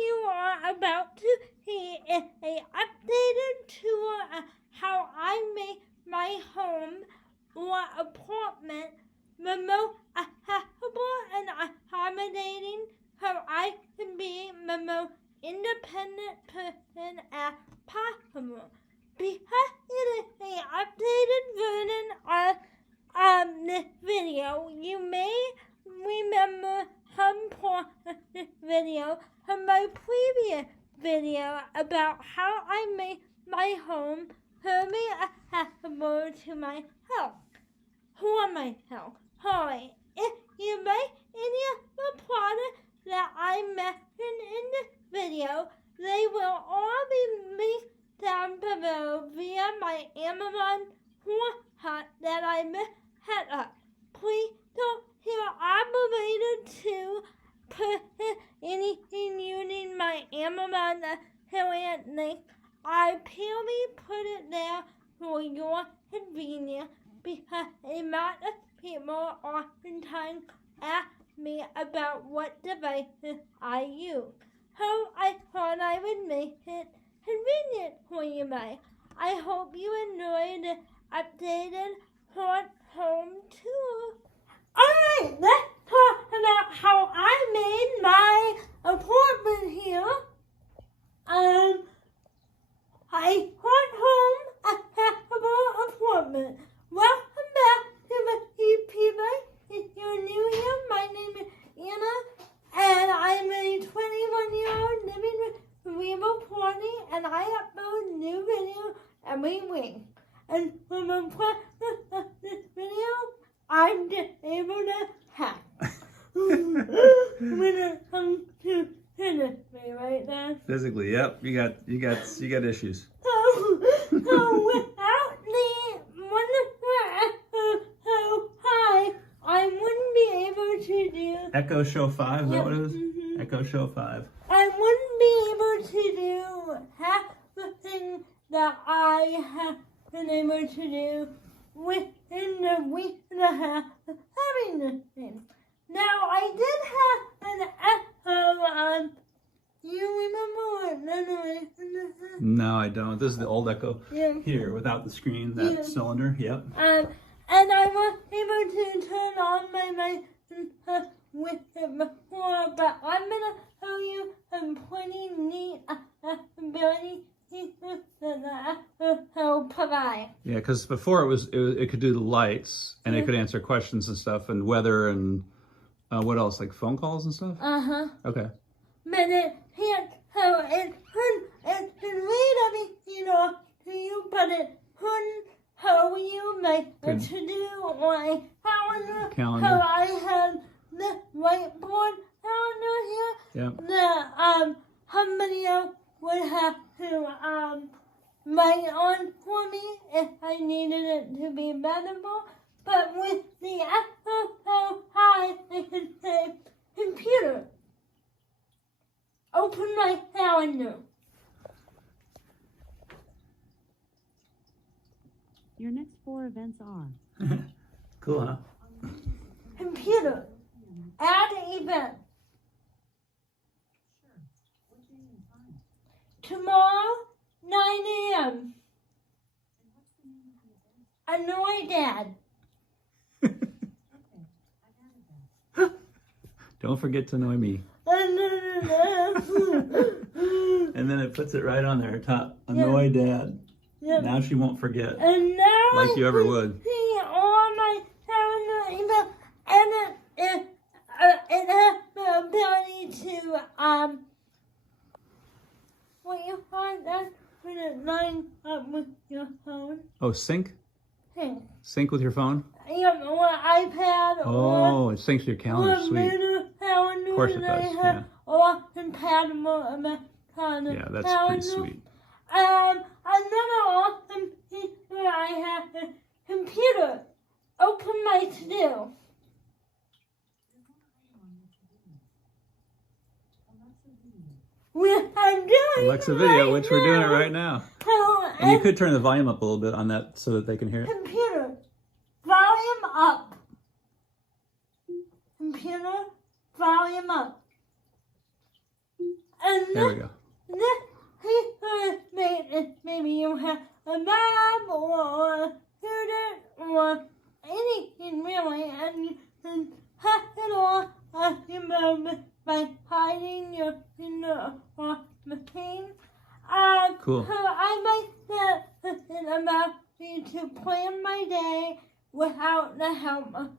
you are about to see is a updated tour of how I make my home or apartment the most accessible and accommodating so I can be the most independent person as possible. Because it is an updated version of this video, you may remember some parts of this video from my previous video about how I make my home fairly accessible to myself. For myself. Sorry, if you like any of the products that I mentioned in this video, they will all be linked down below via my Amazon storefront that I set up. Please don't feel obligated to purchase anything using my Amazon affiliate link. I purely put it there for your convenience because a lot of people oftentimes ask me about what devices I use. So I thought I would make it convenient for you guys. I hope you enjoy the updated smart home tour. Alright, let's talk about how I made my apartment here. A smart home accessible apartment. Welcome back to the EP. If you're new here, my name is Anna, and I'm a 21-year-old living with cerebral palsy, and I upload new videos every week. And for the purpose of this video, I'm just able to hack. When it comes to physically, right now. Physically, yep. You got issues. So without the wonderful so high, I wouldn't be able to do Echo Show 5, is that what it is? Mm-hmm. Echo Show 5. I wouldn't be able to do half the things that I have been able to do within the week and a half of having this thing. Now, I did have an Echo, you remember what? No, I don't. This is the old Echo here without the screen, that cylinder, yep. And I was able to turn on my light with it before, but I'm going to show you some pretty neat abilities that Echo provide. Yeah, because before it could do the lights, and it could answer questions and stuff, and weather, and what else, like phone calls and stuff? Uh-huh. Okay. But it can't, so it can read everything off to you, but it couldn't tell you like a to-do or a calendar. So I had this whiteboard calendar here that somebody else would have to write on for me if I needed it to be legible. But with the Echo so high, I could say, computer, open my calendar. Your next 4 events are... Cool, huh? Computer, add event. Tomorrow, 9 a.m. Annoy Dad. Don't forget to annoy me. And then it puts it right on there, top. Annoy Dad. Yep. Now she won't forget. And now like you ever would. See all my calendar email, and it has the ability to what you call that when it lines up with your phone. Oh, sync? Sync. Sync with your phone? Yeah, or iPad. Oh, it syncs with your calendar. Sweet. Calendar, of course it does. Yeah. Or compatible electronic. Yeah, that's calendar. pretty sweet. Another awesome feature I have is computer. Open my to-do. I'm doing Alexa Video, which we're doing it now. right now. So, And you could turn the volume up a little bit on that so that they can hear it. Computer, volume up. Computer, volume up. And There we go. Maybe you have a mom or student or anything really, and you can hack it all at your moment by hiding your finger or machine. Cool. So I might allow me to plan my day without the help of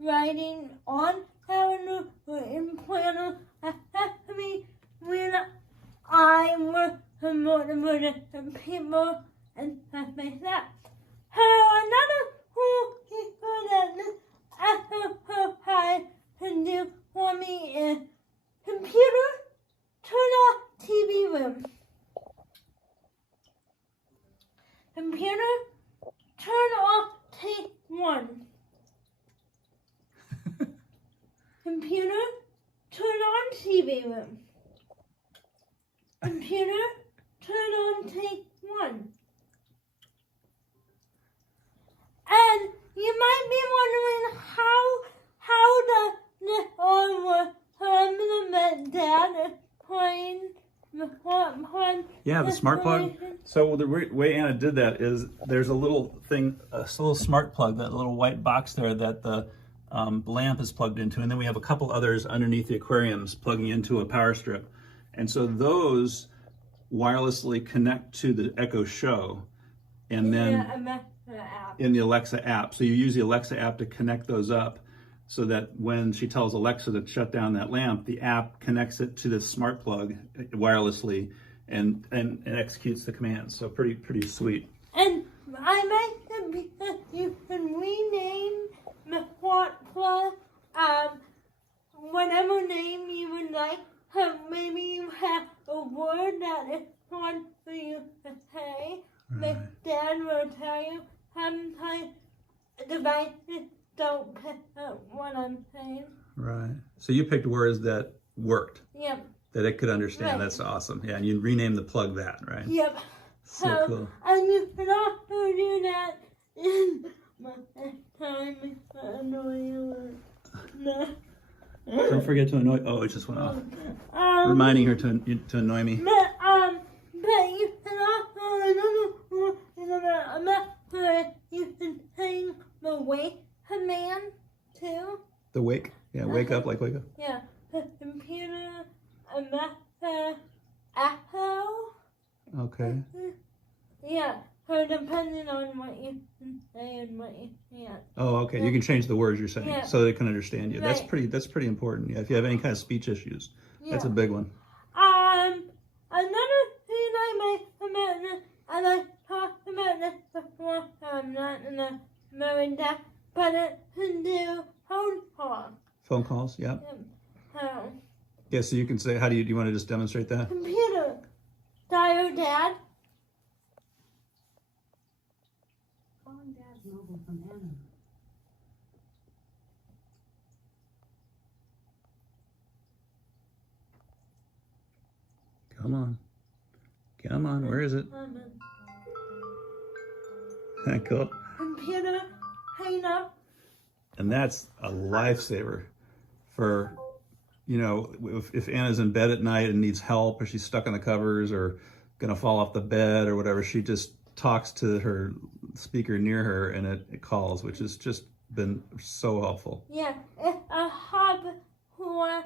writing on calendar or in planner. Especially when I work for motivated people and stuff like that. Another cool thing that Apple can do for me is computer, turn off TV room. Computer, turn off tape 1. Computer, turn on TV room. Computer, turn on tape 1. And you might be wondering how the dad is playing the Yeah, the smart plug. So the way Anna did that is there's a little thing, a little smart plug, that little white box there that the lamp is plugged into, and then we have a couple others underneath the aquariums plugging into a power strip. And so those wirelessly connect to the Echo Show, and then in the Alexa app. So you use the Alexa app to connect those up, so that when she tells Alexa to shut down that lamp, the app connects it to the smart plug wirelessly and executes the commands. So pretty sweet. And I like because you can rename the smart plug whatever name you would like. Maybe you have a word that is hard for you to say. Right. Dad will tell you sometimes devices don't pick up what I'm saying. Right. So you picked words that worked. Yep. That it could understand. Right. That's awesome. Yeah, and you rename the plug that, right? Yep. So cool. And you can also do that in my time no. Don't forget to annoy. Oh, it just went off. Reminding her to annoy me. But you can also you can sing the wake command too. The wake? Yeah, wake up, like wake up. Yeah. The computer, Alexa, Echo. Okay. Yeah. So depending on what you can say and what you can't. Oh, okay. You can change the words you're saying so they can understand you. Right. That's pretty important. Yeah. If you have any kind of speech issues, that's a big one. Another thing I might comment on, and I talked about this before, so I'm not in a very depth, but it can do phone calls. Phone calls, yeah. So. Yeah, so you can say, do you want to just demonstrate that? Computer, dial Dad. Calling Dad's mobile from Anna. Come on, where is it? Cool. Computer, hang up. And that's a lifesaver for, if Anna's in bed at night and needs help, or she's stuck in the covers or gonna fall off the bed or whatever, she just talks to her speaker near her and it calls, which has just been so helpful. Yeah, it's a hub for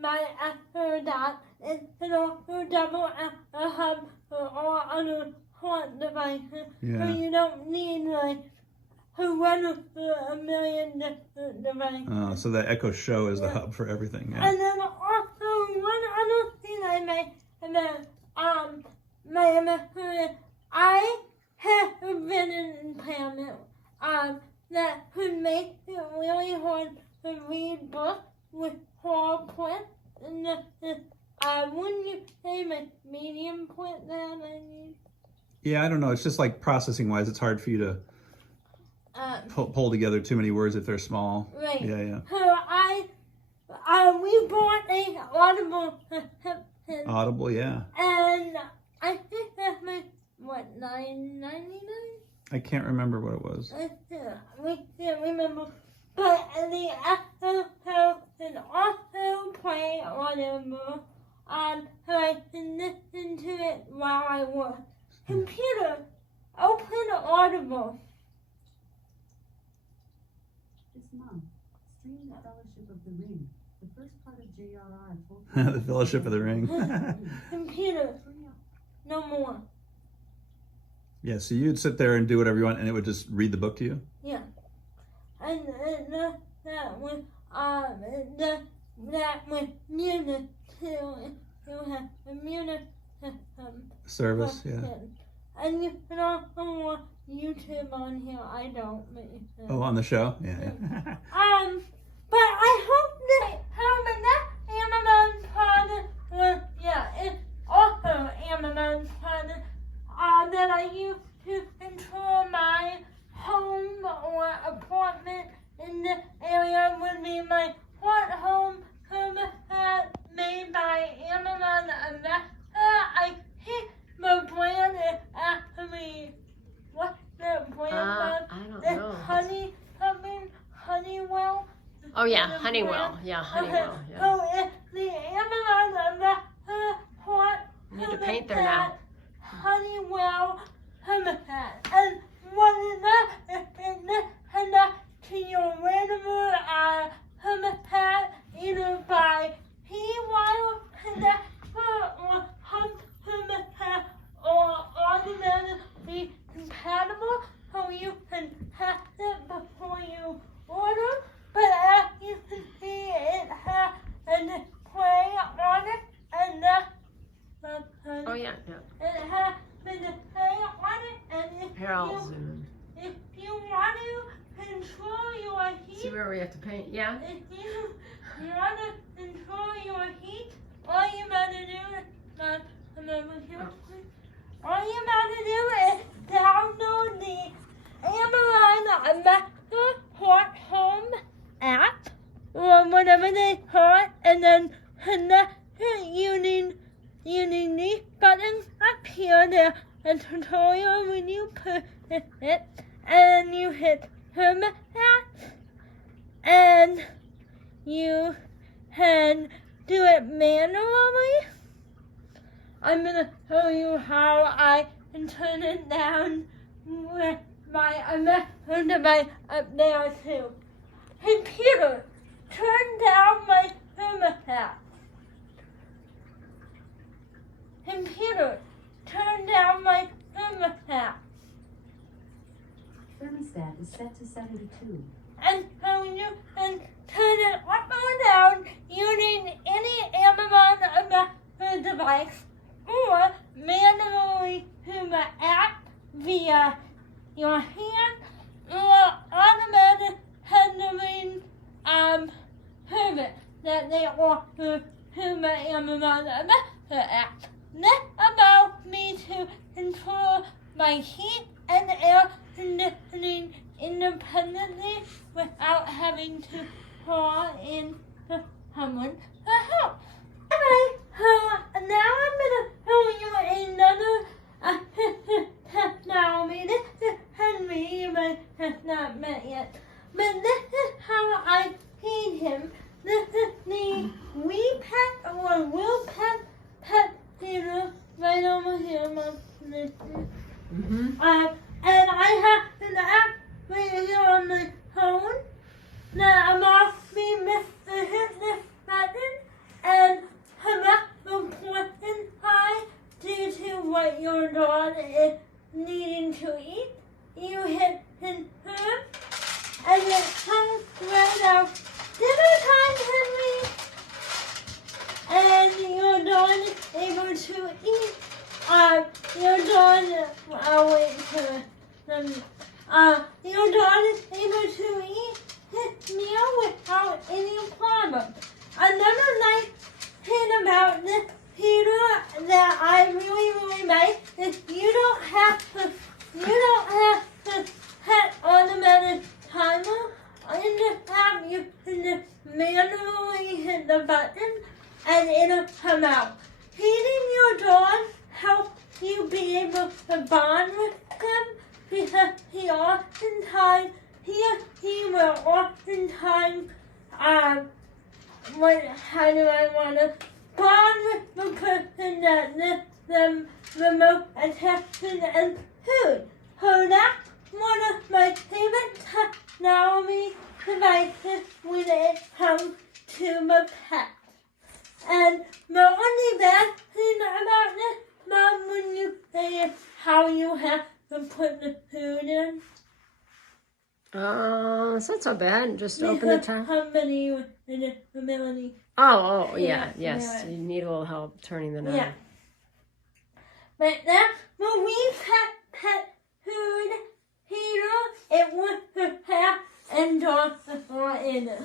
my after that. It's also double a hub for all other smart devices. Yeah. So you don't need to run a million different devices. So the Echo Show is the hub for everything. Yeah. And then also one other thing I made about I have been an impairment that could make it really hard to read books with small print. And wouldn't you say my medium print that I need? Yeah, I don't know. It's just like processing wise, it's hard for you to pull together too many words if they're small. Right. Yeah. So we bought a Audible. Audible, yeah. And I think that's $9.99? I can't remember what it was. We can't remember. But the Echo can also play Audible so I can listen to it while I work. Computer, open Audible. This month, stream The Fellowship of the Ring. The first part of J.R.R. The Fellowship of the Ring. Computer, no more. Yeah, so you'd sit there and do whatever you want, and it would just read the book to you? Yeah. And that was music too. You have a music Service, yeah. And you can also watch YouTube on here. I don't. Oh, on the show? Yeah. But I hope that Amazon product it's also Amazon product that I use to control my home or apartment in the area would be my smart home made by Amazon Alexa. I think the brand is actually, what's the brand? I don't know. Honeywell. Oh yeah, Honeywell. Yeah, Honeywell. Yeah. So it's the Amazon Alexa smart. You need to paint there now. Honeywell habitat. And what is that? It's connected to your regular habitat either by P-wire connector or hub habitat or automatically compatible, so you can test it before you order. But as you can see, it has a display on it, and Oh yeah, yeah. it has the display on it, and Here, I'll zoom if you want to control your in. See heat, where we have to paint? Yeah. if you want to control your heat, all you gotta do is, all you gotta do is download the Amazon Alexa Smart Home app, or whatever they call it, and then connect it using these buttons up here. There's a tutorial when you put it, and you hit habitat, and you can do it manually. I'm gonna show you how I can turn it down with my Alexa device up there too. Computer, turn down my thermostat. Computer, turn down my thermostat. Thermostat is set to 72. And so you can turn it up or down using any Amazon Alexa device, or manually through the app via your hand, or automatic handling service that they offer through the Amazon Alexa app. This allows me to control my heat and air conditioning independently without having to call in to someone to help. Okay, so now I'm going to show you another assistive technology. This is Henry, you might have not met yet. But this is how I feed him. This is the Wee Pet or Will Pet pet feeder right over here, Mom. And I have an app right here on the phone that allows me to hit this button and select the portion size due to what your dog is needing to eat. You hit confirm, and it comes right out. Dinner time, Henry! And your dog is able to eat. Your dog, I'll wait for them. Your dog is able to eat his meal without any problem. Another nice thing about this heater that I really like is you don't have to set automatic timer. In this app, you can just manually hit the button and it'll come out. Feeding your dog helps you be able to bond with him because he will oftentimes, how do I want to bond with the person that lets them the most attention and food. So that's one of my favorite technology devices when it comes to the pet. And the only bad thing about this, Mom, when you say is how you have to put the food in. It's not so bad. Just open the top. Somebody with a disability. Oh, yeah, yes. Yeah. You need a little help turning the knob. Yeah. But that's when we pet food here, it was the cat and dog before in it.